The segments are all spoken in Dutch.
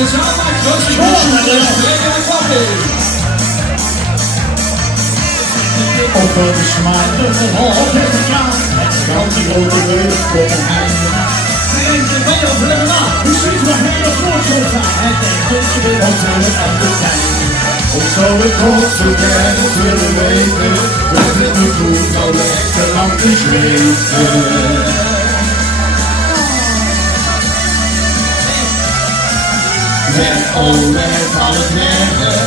is out by Josie Bishop and Coffee. Over de smaak van half en de kaan. Het kan die overweeg op een einde. En de wereld hebben we. U ziet nog hele voortzoeken. Het denkt dat we ons aan het andere tijd. Om zo het hoofd zo ergens willen weten. Dat het nu goed al lekker lang te zweten. Weg, oh weg, al het nergen.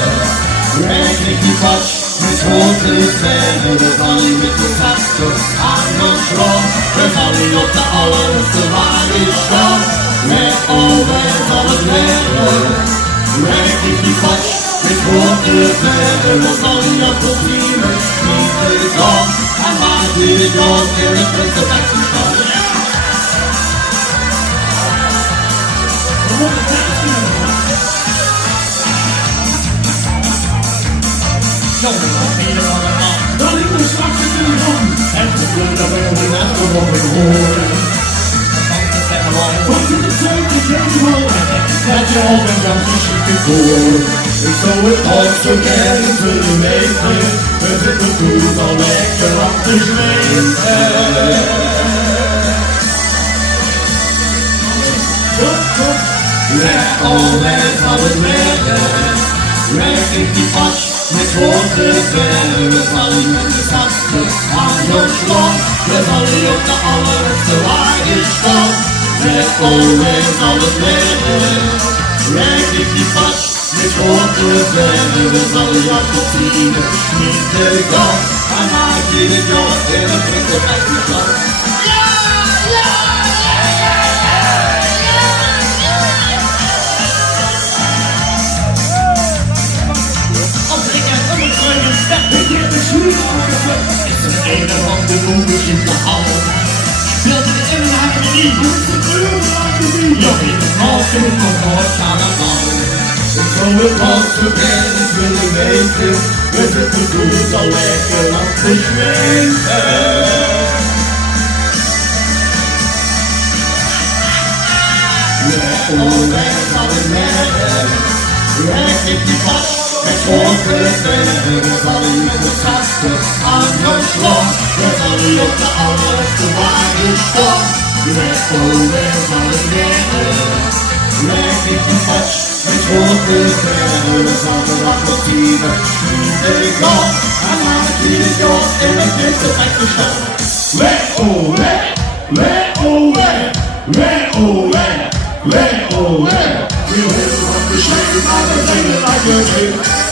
Weg, ik die pas. Met grote verder, we gaan niet met de gasten aan ons rond. We gaan niet op de allerhoogste waar is dan. Met alweer van het leven. Werk ik die pas, met grote verder, we gaan niet op de teamen. Niet de kant, en maak die de dood weer een punt bij te staan. Dan ik moet straks het doen van. En de bloed we op de nacht worden horen. Want in de tweede helemaal. Dat je al bent dan fysiek te voor. Ik zou het ook zo ergens willen weten. We zitten goed al lekker af te zweten. Weg, oh weg, al het werken. Werk ik die pas. Met grote verder, we vallen met de gasten aan ons land. We vallen op de allerhoogste wagenstand. Met alweer al het leven. Werk ik die pas, met grote verder, we vallen op de tienen. Niet de kant, en maak je de job en dan brengt het uit de kant. Is er een van de moeders in de hal? Speelt in de Emmenhakerie. Ja, in de hal in de hoort aan het bal. Ik zou het ook zo ergens willen weten. We zitten goed al lekker aan te zweten. Weg, oh weg, al het merken. Weg, ik die pas. Met grote verder, we vallen met de gasten aan ons land. We vallen op de allerhoogste wagenstand. Weg, oh weg, al het merken. Weg, ik die pas. Met grote verder, we vallen op de tienen. Niet de kant, en maak je de job en dan brengt het uit de stad. Weg, oh weg, weg, oh weg, weg, oh weg, weg, oh weg. We willen van de schijn, maar we brengen uit je